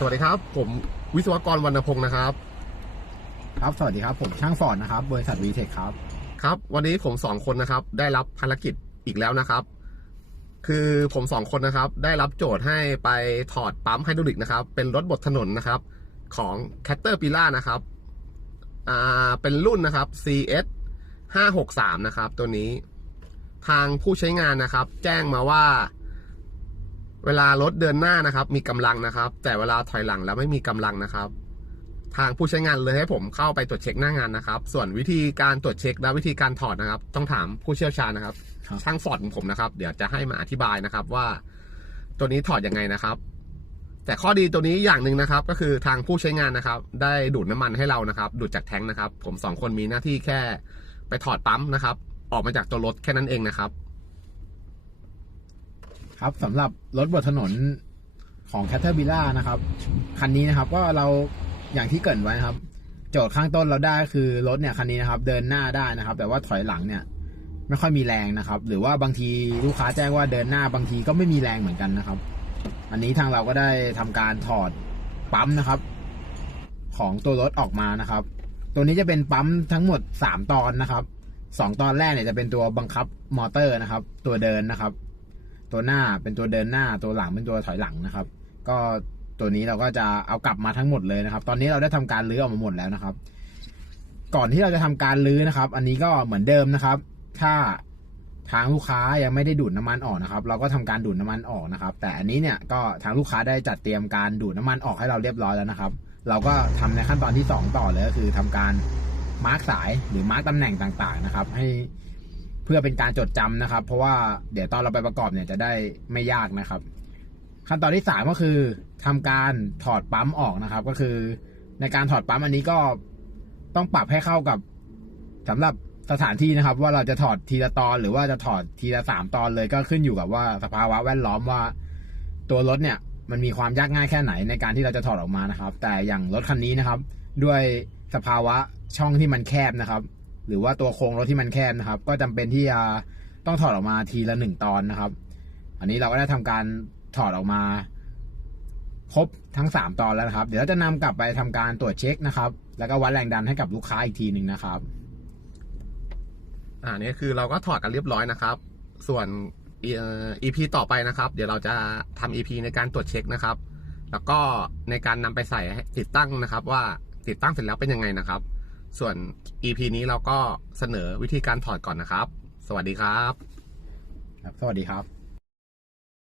สวัสดีครับ ผมวิศวกรวรรณพงศ์นะครับ ครับ สวัสดีครับ ผมช่างฟอร์ดนะครับ บริษัทวีเทคครับ ครับ วันนี้ผมสองคนนะครับ ได้รับภารกิจอีกแล้วนะครับ คือผมสองคนนะครับ ได้รับโจทย์ให้ไปถอดปั๊มไฮดรอลิกนะครับ เป็นรถบดถนนนะครับ ของ Caterpillar นะครับ อ่า เป็นรุ่นนะครับ CS 563 นะครับ ตัวนี้ ทางผู้ใช้งานนะครับ แจ้งมาว่า เวลารถเดินหน้านะครับ มีกำลังนะครับ แต่เวลาถอยหลังแล้วไม่มีกำลังนะครับ ทางผู้ใช้งานเลยให้ผมเข้าไปตรวจเช็คหน้างานนะครับ ส่วนวิธีการตรวจเช็คและวิธีการถอดนะครับ ต้องถามผู้เชี่ยวชาญนะครับครับ ช่างฟอร์ดของผมนะครับ เดี๋ยวจะให้มาอธิบายนะครับว่า ตัวนี้ถอดยังไงนะครับ แต่ข้อดีตัวนี้อย่างหนึ่งนะครับ ก็คือทางผู้ใช้งานนะครับ ได้ดูดน้ำมันให้เรานะครับ ดูดจากแท้งนะครับ ผมสองคนมีหน้าที่แค่ ไปถอดปั๊มนะครับ ออกมาจากตัวรถแค่นั้นเองนะครับ ครับสำหรับรถบนถนนของ c a t e r p i l l a r นะครับ คันนี้นะครับก็เราอย่างที่เกรินไว้นะครับ โจทย์ข้างต้นเราได้คือรถเนี่ยคันนี้นะครับ เดินหน้าได้นะครับ แต่ว่าถอยหลังเนี่ย ไม่ค่อยมีแรงนะครับ หรือว่าบางทีลูกค้าแจ้งว่าเดินหน้าบางทีก็ไม่มีแรงเหมือนกันนะครับ อันนี้ทางเราก็ได้ทำการถอดปั๊มนะครับ ของตัวรถออกมานะครับ ตัวนี้จะเป็นปั๊มทั้งหมดสามตอนนะครับสองตอนแรกเนี่ยจะเป็นตัวบังคับมอเตอร์นะครับ ตัวเดินนะครับ ตัวหน้าเป็นตัวเดินหน้าตัวหลังเป็นตัวถอยหลังนะครับ ก็ตัวนี้เราก็จะเอากลับมาทั้งหมดเลยนะครับ ตอนนี้เราได้ทำการรื้อออกมาหมดแล้วนะครับ ก่อนที่เราจะทำการรื้อนะครับ อันนี้ก็เหมือนเดิมนะครับ ถ้าทางลูกค้ายังไม่ได้ดูดน้ำมันออกนะครับ เราก็ทำการดูดน้ำมันออกนะครับ แต่อันนี้เนี่ยก็ทางลูกค้าได้จัดเตรียมการดูดน้ำมันออกให้เราเรียบร้อยแล้วนะครับ เราก็ทำในขั้นตอนที่สองต่อเลยก็คือทำการมาร์กสายหรือมาร์กตำแหน่งต่างๆนะครับ ให้ พื่อเป็นการจดจำนะครับ เพราะว่าเดี๋ยวตอนเราไปประกอบเนี่ยจะได้ไม่ยากนะครับ ขั้นตอนที่สามก็คือทำการถอดปั๊มออกนะครับ ก็คือ ในการถอดปั๊มอันนี้ก็ต้องปรับให้เข้ากับสำหรับสถานที่นะครับ ว่าเราจะถอดทีละตอน หรือว่าจะถอดทีละสามตอนเลยก็ขึ้นอยู่กับว่าสภาวะแวดล้อมว่า ตัวรถเนี่ยมันมีความยากง่ายแค่ไหนในการที่เราจะถอดออกมานะครับ แต่อย่างรถคันนี้นะครับ ด้วยสภาวะช่องที่มันแคบนะครับ หรือว่าตัวโครงรถที่มันแคบนะครับ ก็จำเป็นที่จะต้องถอดออกมาทีละหนึ่งตอนนะครับ อันนี้เราก็ได้ทำการถอดออกมา ครบทั้งสามตอนแล้วนะครับ เดี๋ยวเราจะนำกลับไปทำการตรวจเช็คนะครับ แล้วก็วัดแรงดันให้กับลูกค้าอีกทีหนึ่งนะครับอ่านี่คือเราก็ถอดกันเรียบร้อยนะครับ ส่วนอ่อ EP ต่อไปนะครับ เดี๋ยวเราจะทำ EP ในการตรวจเช็คนะครับ แล้วก็ในการนำไปใส่ติดตั้งนะครับ ว่าติดตั้งเสร็จแล้วเป็นยังไงนะครับ ส่วน EP นี้เราก็เสนอวิธีการถอดก่อนนะครับ สวัสดีครับ ครับ สวัสดีครับ